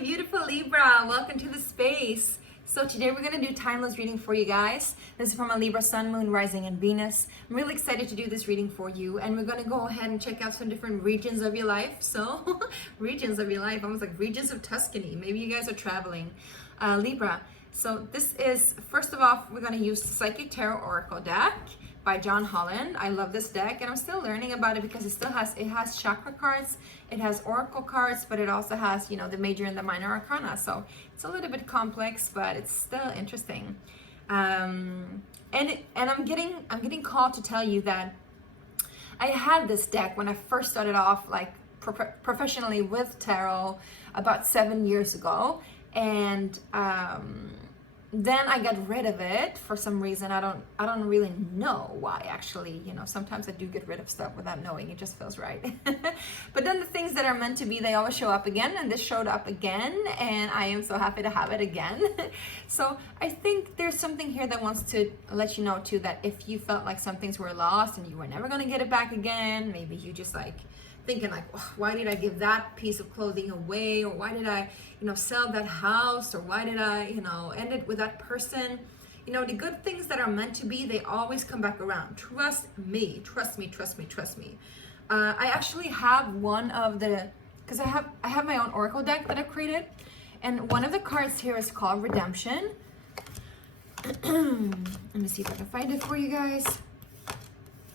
beautiful Libra. Welcome to the space. So today we're going to do timeless reading for you guys. This is from a Libra Sun, Moon, Rising, and Venus. I'm really excited to do this reading for you, and we're going to go ahead and check out some different regions of your life. So, regions of your life, almost like regions of Tuscany. Maybe you guys are traveling. Libra. So this is, first of all, we're going to use the Psychic Tarot Oracle deck by John Holland. I love this deck, and I'm still learning about it because it has chakra cards, it has oracle cards, but it also has, the major and the minor arcana. So it's a little bit complex, but it's still interesting. And I'm getting called to tell you that I had this deck when I first started off like professionally with tarot about 7 years ago, and then I got rid of it for some reason. I don't really know why, actually. Sometimes I do get rid of stuff without knowing. It just feels right. But then the things that are meant to be, they always show up again, and this showed up again, and I am so happy to have it again. So I think there's something here that wants to let you know too, that if you felt like some things were lost and you were never going to get it back again, maybe you just thinking oh, why did I give that piece of clothing away, or why did I sell that house, or why did I end it with that person. The good things that are meant to be, they always come back around. Trust me. I actually have one of the, because I have my own oracle deck that I've created, and one of the cards here is called Redemption. Let me see if I can find it for you guys.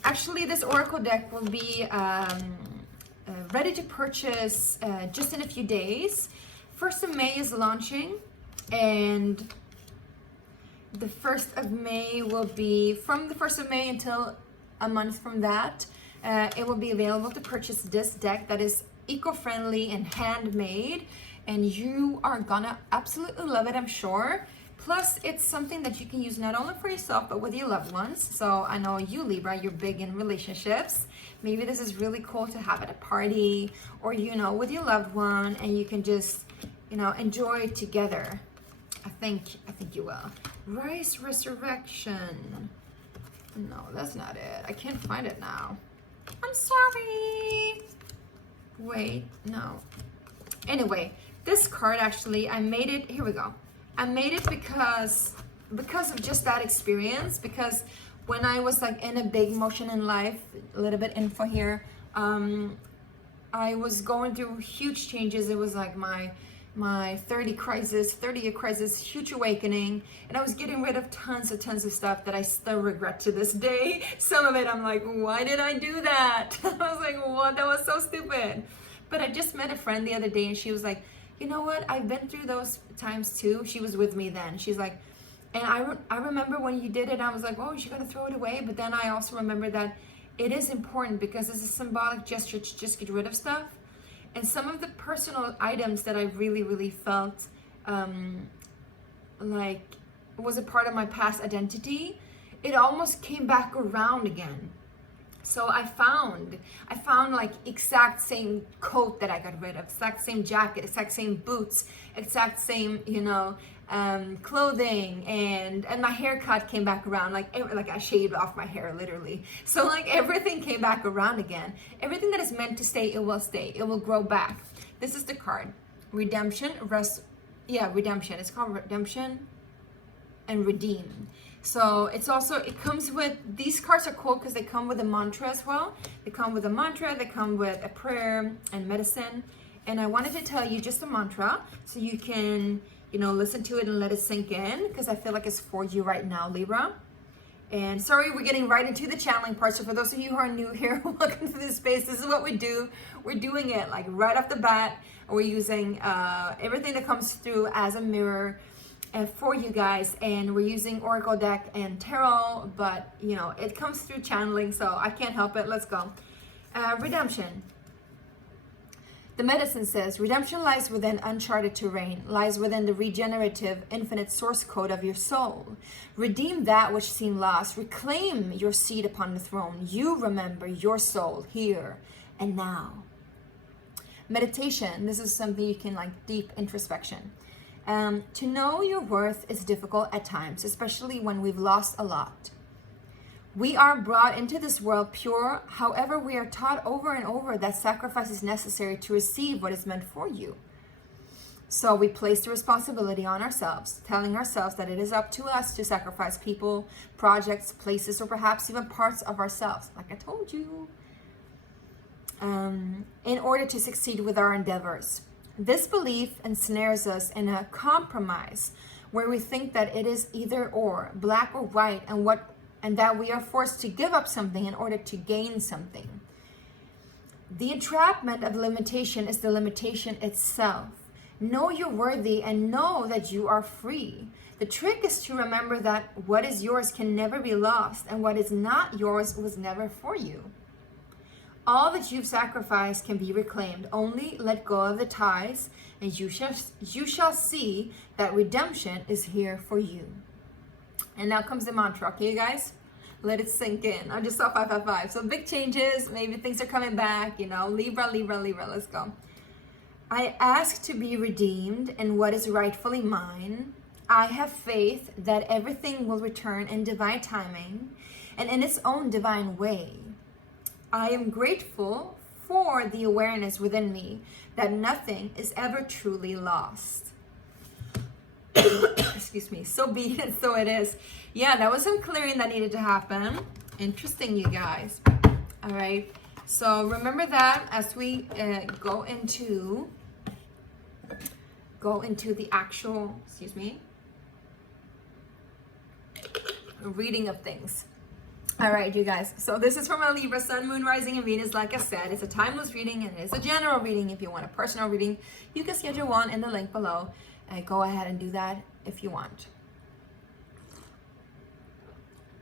Actually, this oracle deck will be ready to purchase just in a few days. 1st of May is launching, and the 1st of May will be, from the 1st of May until a month from that, it will be available to purchase this deck that is eco-friendly and handmade, and you are gonna absolutely love it, I'm sure. Plus, it's something that you can use not only for yourself, but with your loved ones. So I know you, Libra, you're big in relationships. Maybe this is really cool to have at a party, or, with your loved one, and you can just, enjoy it together. I think you will. Rise Resurrection. No, that's not it. I can't find it now. I'm sorry. Wait, no. Anyway, this card actually, I made it, here we go. I made it because of just that experience, because when I was in a big motion in life, a little bit info here, I was going through huge changes. It was like my 30-year crisis, huge awakening, and I was getting rid of tons of stuff that I still regret to this day. Some of it I'm like, why did I do that? I was like, what? That was so stupid. But I just met a friend the other day, and she was like, you know what? I've been through those times too. She was with me then. She's like, and I remember when you did it, I was like, oh, you're gonna throw it away. But then I also remember that it is important, because it's a symbolic gesture to just get rid of stuff. And some of the personal items that I really felt like was a part of my past identity, it almost came back around again. So I found like exact same coat that I got rid of, exact same jacket, exact same boots, exact same, clothing, and my haircut came back around, like I shaved off my hair literally. So everything came back around again. Everything that is meant to stay, it will stay. It will grow back. This is the card. Redemption. Redemption. It's called Redemption and Redeem. So it comes with, these cards are cool because they come with a mantra as well. They come with a mantra, they come with a prayer and medicine. And I wanted to tell you just a mantra so you can, listen to it and let it sink in, because I feel like it's for you right now, Libra. And sorry, we're getting right into the channeling part. So for those of you who are new here, welcome to this space. This is what we do. We're doing it right off the bat. We're using everything that comes through as a mirror for you guys, and we're using oracle deck and tarot, but it comes through channeling, so I can't help it. Let's go. Redemption. The medicine says, redemption lies within uncharted terrain, lies within the regenerative, infinite source code of your soul. Redeem that which seemed lost. Reclaim your seat upon the throne. You remember your soul here and now. Meditation. This is something you can deep introspection. To know your worth is difficult at times, especially when we've lost a lot. We are brought into this world pure. However, we are taught over and over that sacrifice is necessary to receive what is meant for you. So we place the responsibility on ourselves, telling ourselves that it is up to us to sacrifice people, projects, places, or perhaps even parts of ourselves, like I told you, in order to succeed with our endeavors. This belief ensnares us in a compromise where we think that it is either or, black or white, and that we are forced to give up something in order to gain something. The entrapment of limitation is the limitation itself. Know you're worthy and know that you are free. The trick is to remember that what is yours can never be lost, and what is not yours was never for you. All that you've sacrificed can be reclaimed. Only let go of the ties, and you shall see that redemption is here for you. And now comes the mantra, okay, you guys? Let it sink in. I just saw 555. So big changes. Maybe things are coming back, you know. Libra, Libra, Libra. Let's go. I ask to be redeemed in what is rightfully mine. I have faith that everything will return in divine timing and in its own divine way. I am grateful for the awareness within me that nothing is ever truly lost. Excuse me. So be it, so it is. Yeah, that was some clearing that needed to happen. Interesting, you guys. All right. So remember that as we go into the actual, reading of things. All right, you guys. So this is from a Libra, Sun, Moon, Rising, and Venus. Like I said, it's a timeless reading and it's a general reading. If you want a personal reading, you can schedule one in the link below. Go ahead and do that if you want.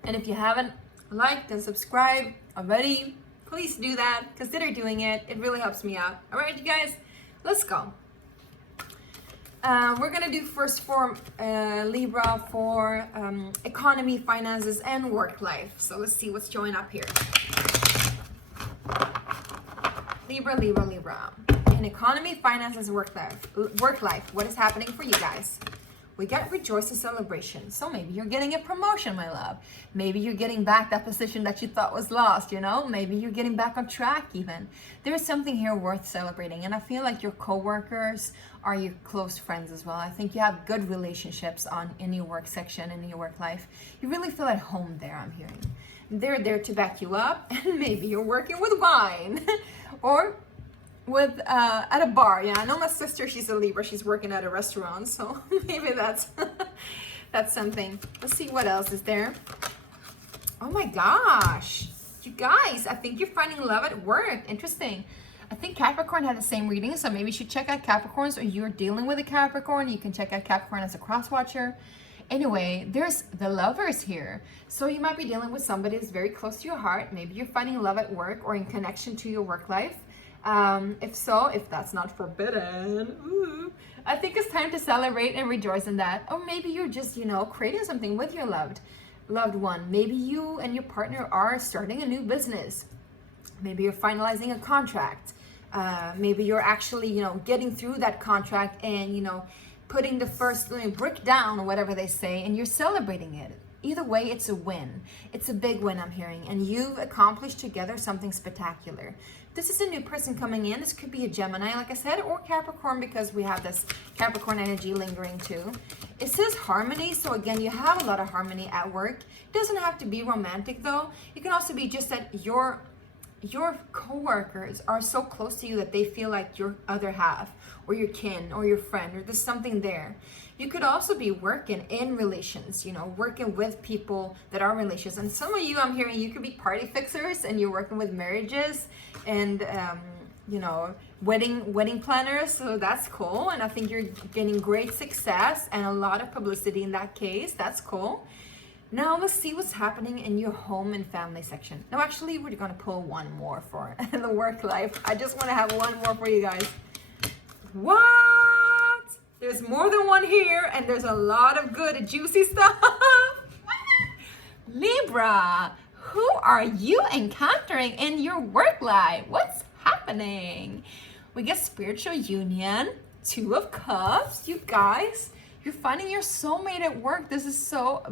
And if you haven't liked and subscribed already, please do that. Consider doing it. It really helps me out. All right, you guys, let's go. We're going to do first for Libra for economy, finances, and work life. So let's see what's showing up here. Libra, Libra, Libra. In economy, finances, work life. What is happening for you guys? We get rejoice and celebration. So maybe you're getting a promotion, my love. Maybe you're getting back that position that you thought was lost, you know? Maybe you're getting back on track even. There is something here worth celebrating. And I feel like your coworkers are your close friends as well. I think you have good relationships in your work section, in your work life. You really feel at home there, I'm hearing. They're there to back you up. And maybe you're working with wine or with at a bar. Yeah, I know my sister, she's a Libra, she's working at a restaurant, so maybe that's something. Let's see what else is there. Oh my gosh, you guys, I think you're finding love at work. Interesting. I think Capricorn had the same reading, so maybe you should check out Capricorns, or you're dealing with a Capricorn, you can check out Capricorn as a cross watcher. Anyway, there's the Lovers here. So you might be dealing with somebody that's very close to your heart. Maybe you're finding love at work or in connection to your work life. If so, if that's not forbidden, I think it's time to celebrate and rejoice in that. Or maybe you're just, creating something with your loved one. Maybe you and your partner are starting a new business. Maybe you're finalizing a contract. Maybe you're actually, getting through that contract and, putting the first brick down, or whatever they say, and you're celebrating it. Either way, it's a win. It's a big win, I'm hearing. And you've accomplished together something spectacular. This is a new person coming in. This could be a Gemini, like I said, or Capricorn, because we have this Capricorn energy lingering too. It says harmony. So again, you have a lot of harmony at work. It doesn't have to be romantic though. It can also be just that your coworkers are so close to you that they feel like your other half, or your kin, or your friend, or there's something there. You could also be working in relations, working with people that are relations. And some of you, I'm hearing, you could be party fixers and you're working with marriages and, wedding planners. So that's cool. And I think you're getting great success and a lot of publicity in that case. That's cool. Now let's see what's happening in your home and family section. No, actually, we're going to pull one more for the work life. I just want to have one more for you guys. What? There's more than one here, and there's a lot of good, juicy stuff. Libra, who are you encountering in your work life? What's happening? We get spiritual union, 2 of Cups. You guys, you're finding your soulmate at work. This is so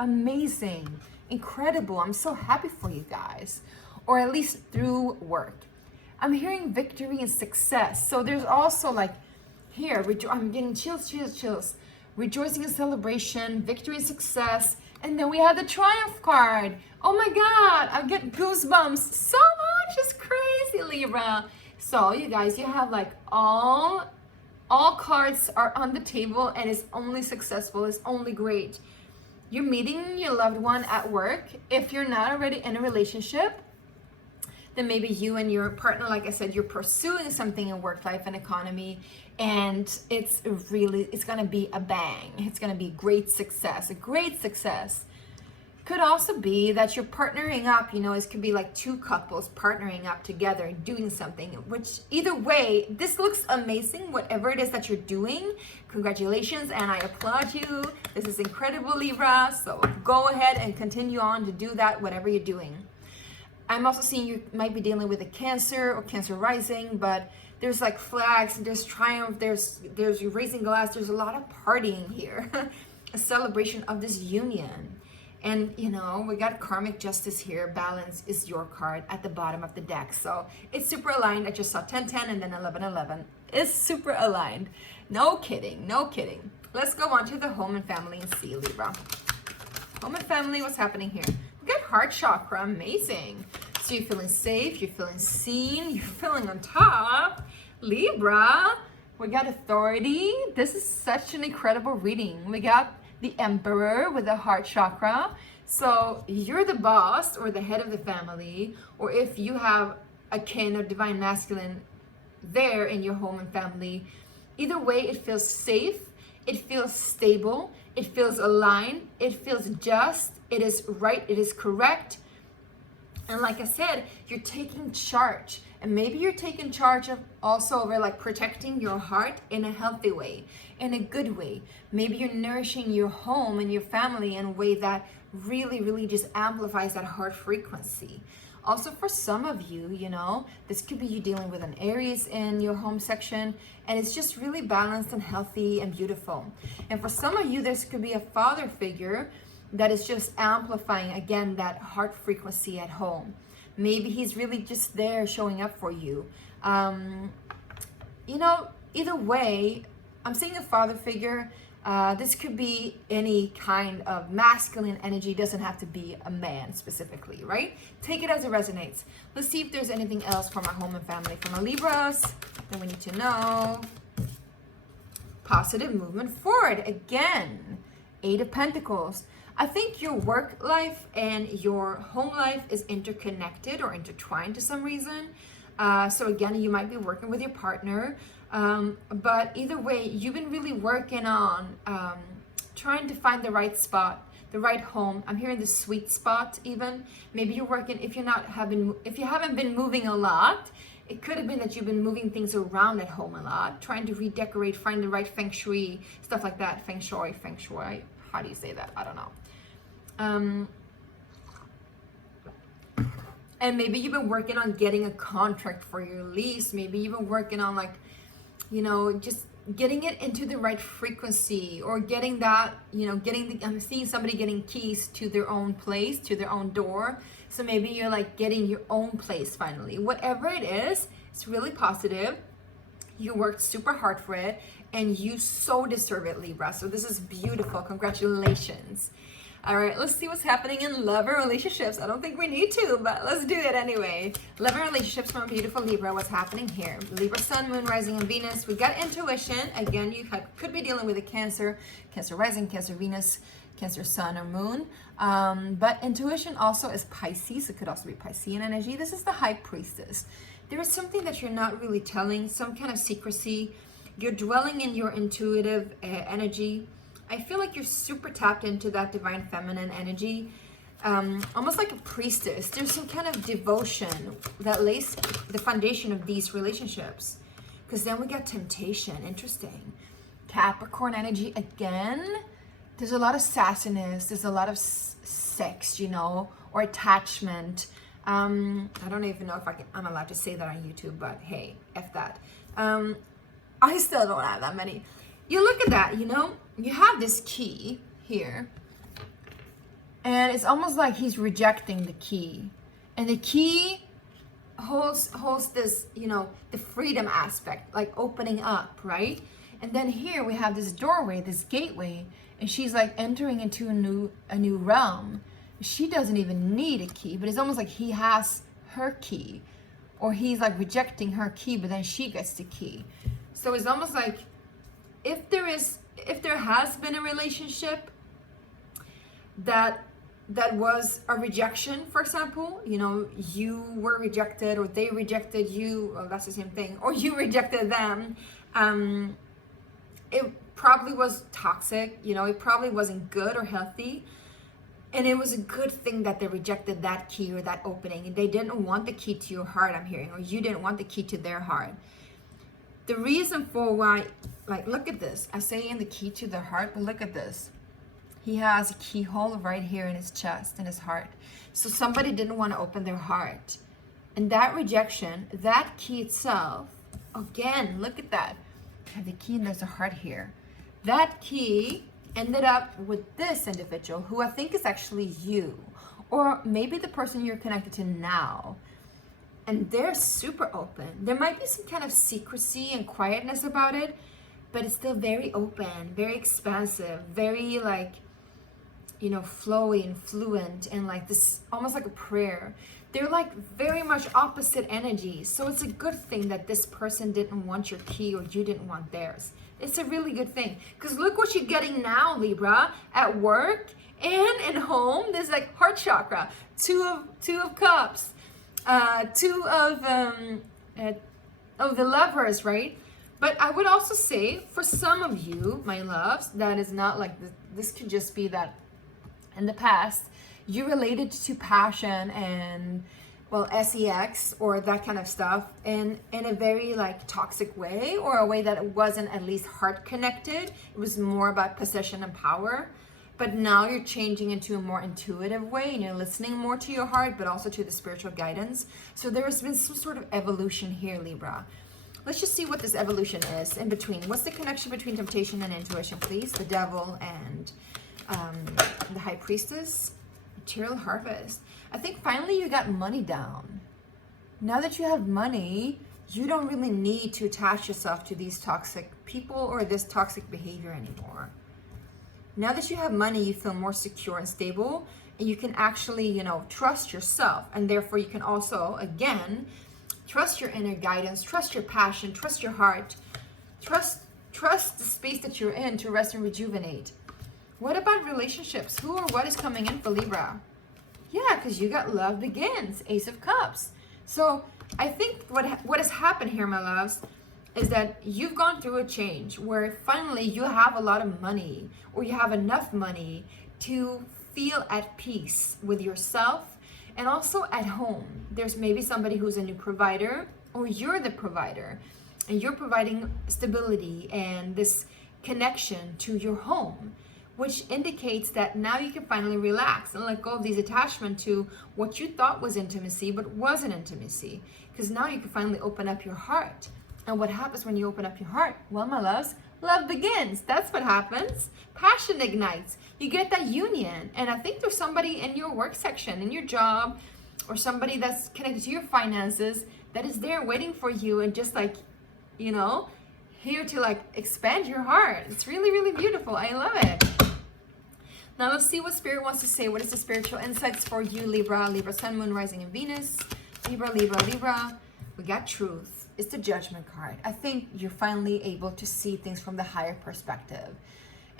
amazing, incredible. I'm so happy for you guys, or at least through work. I'm hearing victory and success. So there's also Here, I'm getting chills, chills, chills. Rejoicing and celebration, victory and success. And then we have the Triumph card. Oh my God, I get goosebumps so much. It's crazy, Libra. So you guys, you have like all cards are on the table, and it's only successful, it's only great. You're meeting your loved one at work. If you're not already in a relationship, then maybe you and your partner, like I said, you're pursuing something in work life and economy, and it's gonna be a bang. It's gonna be great success, a great success. Could also be that you're partnering up, you know, it could be like two couples partnering up together and doing something, which either way, this looks amazing, whatever it is that you're doing. Congratulations, and I applaud you. This is incredible, Libra. So go ahead and continue on to do that, whatever you're doing. I'm also seeing you might be dealing with a Cancer or Cancer rising, but there's like flags, there's triumph, there's you raising glass, there's a lot of partying here. A celebration of this union. And you know, we got karmic justice here. Balance is your card at the bottom of the deck. So it's super aligned. I just saw 10-10 and then 11-11. It's super aligned. No kidding, no kidding. Let's go on to the home and family and see, Libra. Home and family, what's happening here? We got heart chakra, amazing. So you're feeling safe, you're feeling seen, you're feeling on top. Libra, we got authority. This is such an incredible reading. We got the Emperor with the heart chakra. So you're the boss or the head of the family, or if you have a kin or divine masculine there in your home and family, either way, it feels safe, it feels stable, it feels aligned, it feels just, it is right, it is correct. And like I said, you're taking charge. And maybe you're taking charge of also over like protecting your heart in a healthy way, in a good way. Maybe you're nourishing your home and your family in a way that really, really just amplifies that heart frequency. Also for some of you, you know, this could be you dealing with an Aries in your home section, and it's just really balanced and healthy and beautiful. And for some of you, this could be a father figure that is just amplifying, again, that heart frequency at home. Maybe he's really just there showing up for you. You know, either way, I'm seeing a father figure. This could be any kind of masculine energy. Doesn't have to be a man specifically, right? Take it as it resonates. Let's see if there's anything else from our home and family, from our Libras that we need to know. Positive movement forward. Again, 8 of Pentacles. I think your work life and your home life is interconnected or intertwined to some reason. So again, you might be working with your partner, but either way, you've been really working on trying to find the right spot, the right home. I'm hearing the sweet spot even. Maybe you're working, if you haven't been moving a lot, it could have been that you've been moving things around at home a lot, trying to redecorate, find the right feng shui, stuff like that. Feng shui. How do you say that? I don't know. And maybe you've been working on getting a contract for your lease. Maybe you've been working on, like, you know, just getting it into the right frequency, or getting that, you know, I'm seeing somebody getting keys to their own place, to their own door. So maybe you're like getting your own place finally. Whatever it is, it's really positive. You worked super hard for it, and you so deserve it, Libra. So this is beautiful. Congratulations. All right, let's see what's happening in love and relationships. I don't think we need to, but let's do it anyway. Love and relationships from beautiful Libra. What's happening here? Libra, Sun, Moon, Rising, and Venus. We got intuition. Again, you could be dealing with a Cancer, Cancer Rising, Cancer Venus, Cancer Sun or Moon. But intuition also is Pisces. It could also be Piscean energy. This is the High Priestess. There is something that you're not really telling, some kind of secrecy. You're dwelling in your intuitive energy. I feel like you're super tapped into that divine feminine energy, almost like a priestess. There's some kind of devotion that lays the foundation of these relationships. Because then we got temptation. Interesting. Capricorn energy again. There's a lot of sassiness. There's a lot of sex, you know, or attachment. I don't even know if I'm allowed to say that on YouTube, but hey, F that. I still don't have that many. You look at that, you know, you have this key here, and it's almost like he's rejecting the key, and the key holds this, you know, the freedom aspect, like opening up, right? And then here we have this doorway, this gateway, and she's like entering into a new realm. She doesn't even need a key, but it's almost like he has her key, or he's like rejecting her key, but then she gets the key. So it's almost like if there has been a relationship that was a rejection, for example, you know, you were rejected or they rejected you, well, that's the same thing, or you rejected them, it probably was toxic, you know, it probably wasn't good or healthy. And it was a good thing that they rejected that key or that opening, and they didn't want the key to your heart, I'm hearing, or you didn't want the key to their heart. The reason for why, like, look at this. I say in the key to the heart, but look at this. He has a keyhole right here in his chest, in his heart. So somebody didn't want to open their heart. And that rejection, that key itself, again, look at that. I have the key and there's a heart here. That key ended up with this individual who I think is actually you, or maybe the person you're connected to now. And they're super open. There might be some kind of secrecy and quietness about it, but it's still very open, very expansive, very like, you know, flowy and fluent, and like this, almost like a prayer. They're like very much opposite energies. So it's a good thing that this person didn't want your key or you didn't want theirs. It's a really good thing, because look what you're getting now, Libra, at work and at home. There's like heart chakra, two of cups, two of the lovers, right? But I would also say for some of you, my loves, that is not like this. This could just be that in the past you related to passion and, well, sex or that kind of stuff in a very like toxic way, or a way that it wasn't at least heart connected. It was more about possession and power. But now you're changing into a more intuitive way, and you're listening more to your heart, but also to the spiritual guidance. So there has been some sort of evolution here, Libra. Let's just see what this evolution is in between. What's the connection between temptation and intuition, please? The devil and the high priestess. Material harvest. I think finally you got money down. Now that you have money, you don't really need to attach yourself to these toxic people or this toxic behavior anymore. Now that you have money, you feel more secure and stable, and you can actually, you know, trust yourself. And therefore you can also, again, trust your inner guidance, trust your passion, trust your heart, trust the space that you're in to rest and rejuvenate. What about relationships? Who or what is coming in for Libra? Yeah, because you got love begins, Ace of Cups. So I think what has happened here, my loves, is that you've gone through a change where finally you have a lot of money, or you have enough money to feel at peace with yourself and also at home. There's maybe somebody who's a new provider, or you're the provider, and you're providing stability and this connection to your home, which indicates that now you can finally relax and let go of these attachments to what you thought was intimacy but wasn't intimacy, because now you can finally open up your heart. And what happens when you open up your heart? Well, my loves, love begins. That's what happens. Passion ignites. You get that union. And I think there's somebody in your work section, in your job, or somebody that's connected to your finances that is there waiting for you and just like, you know, here to like expand your heart. It's really, really beautiful. I love it. Now let's see what Spirit wants to say. What is the spiritual insights for you, Libra? Libra, Sun, Moon, Rising, and Venus. Libra, Libra, Libra. We got truth. It's the Judgment card. I think you're finally able to see things from the higher perspective.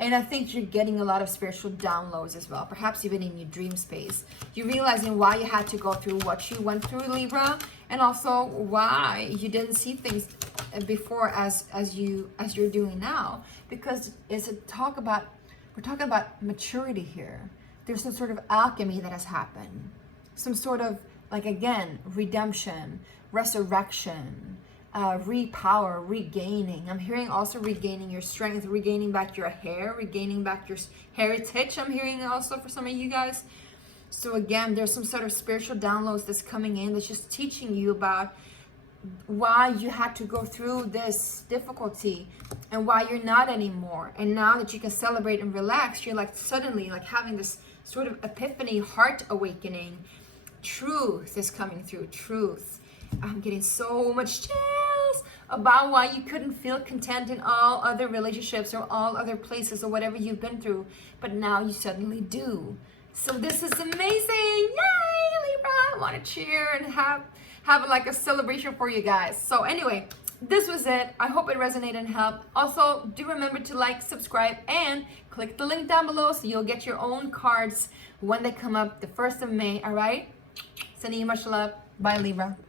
And I think you're getting a lot of spiritual downloads as well, perhaps even in your dream space. You're realizing why you had to go through what you went through, Libra, and also why you didn't see things before as you're doing now. Because we're talking about maturity here. There's some sort of alchemy that has happened. Some sort of, like, again, redemption, resurrection, repower, regaining. I'm hearing also regaining your strength, regaining back your hair, regaining back your heritage. I'm hearing also for some of you guys. So again, there's some sort of spiritual downloads that's coming in that's just teaching you about why you had to go through this difficulty and why you're not anymore. And now that you can celebrate and relax, you're like suddenly like having this sort of epiphany, heart awakening. Truth is coming through. Truth. I'm getting so much chills. about why you couldn't feel content in all other relationships or all other places or whatever you've been through, but now you suddenly do. So this is amazing. Yay, Libra. I want to cheer and have like a celebration for you guys. So anyway, this was it. I hope it resonated and helped. Also, do remember to like, subscribe, and click the link down below so you'll get your own cards when they come up the 1st of May, all right? Sending you much love. Bye, Libra.